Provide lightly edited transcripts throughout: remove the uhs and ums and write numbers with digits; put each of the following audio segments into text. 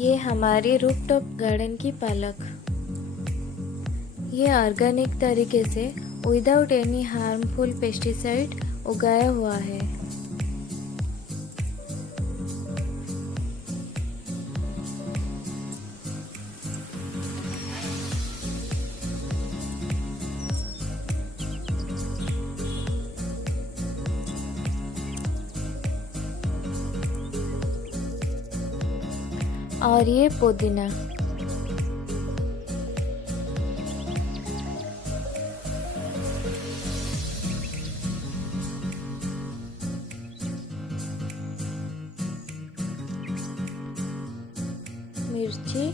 ये हमारी rooftop garden की पालक। ये ऑर्गेनिक तरीके से विदाउट एनी हार्मफुल पेस्टिसाइड उगाया हुआ है। और ये पुदीना। मिर्ची,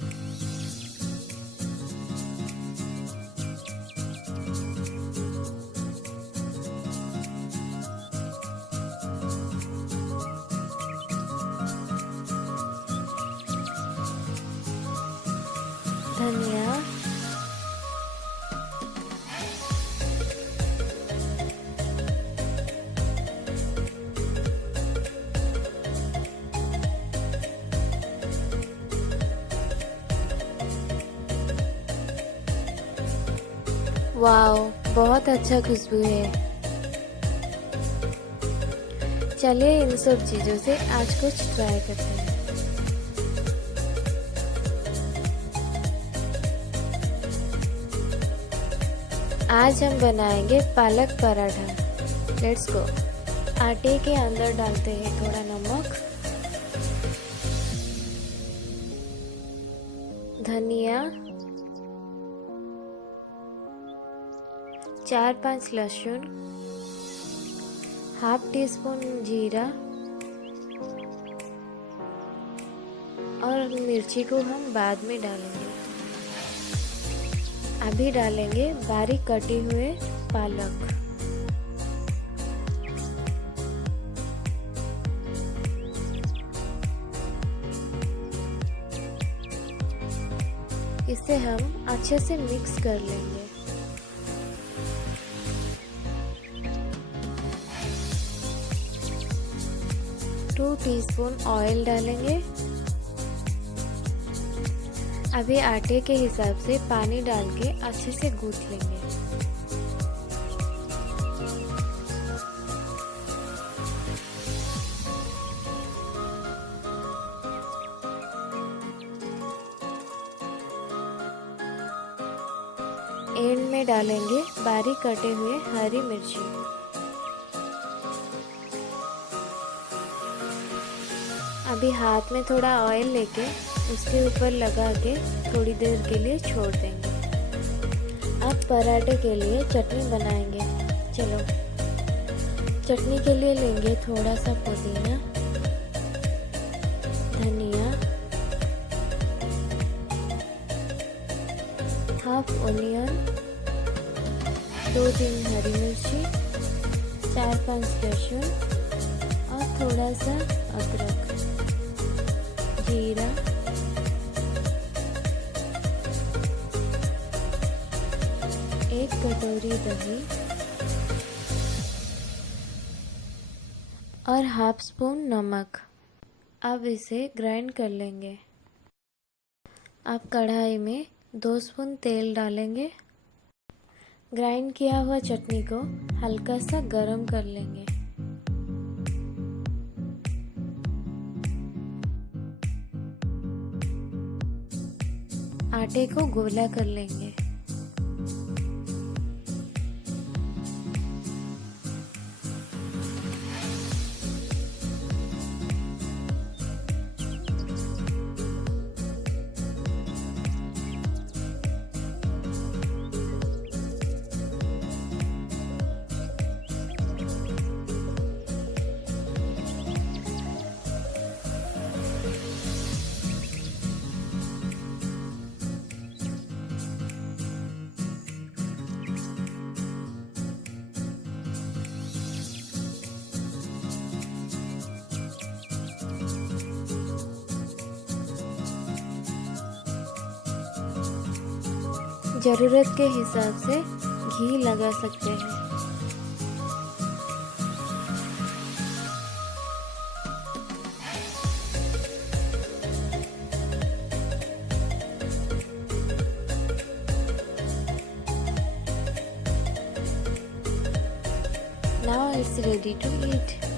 धनिया, वाओ, बहुत अच्छा खुशबू है। चलिए इन सब चीज़ों से आज कुछ ट्राई करते हैं। आज हम बनाएंगे पालक पराठा। Let's go. आटे के अंदर डालते हैं थोड़ा नमक, धनिया, 4-5 लहसुन, हाफ टी स्पून जीरा और मिर्ची को हम बाद में डालेंगे। अभी डालेंगे बारीक कटे हुए पालक। इसे हम अच्छे से मिक्स कर लेंगे। टू टीस्पून ऑयल डालेंगे। अभी आटे के हिसाब से पानी डाल के अच्छे से गूंथ लेंगे। एंड में डालेंगे बारीक कटे हुए हरी मिर्ची। अभी हाथ में थोड़ा ऑयल लेके उसके ऊपर लगा के थोड़ी देर के लिए छोड़ देंगे। अब पराठे के लिए चटनी बनाएंगे। चलो, चटनी के लिए लेंगे थोड़ा सा पुदीना, धनिया, हाफ ओनियन, 2-3 हरी मिर्ची, 4-5 लहसुन और थोड़ा सा अदरक, जीरा, एक कटोरी दही और हाफ स्पून नमक। अब इसे ग्राइंड कर लेंगे। अब कढ़ाई में 2 स्पून तेल डालेंगे। ग्राइंड किया हुआ चटनी को हल्का सा गरम कर लेंगे। आटे को गोला कर लेंगे। ज़रूरत के हिसाब से घी लगा सकते हैं। Now it's ready to eat.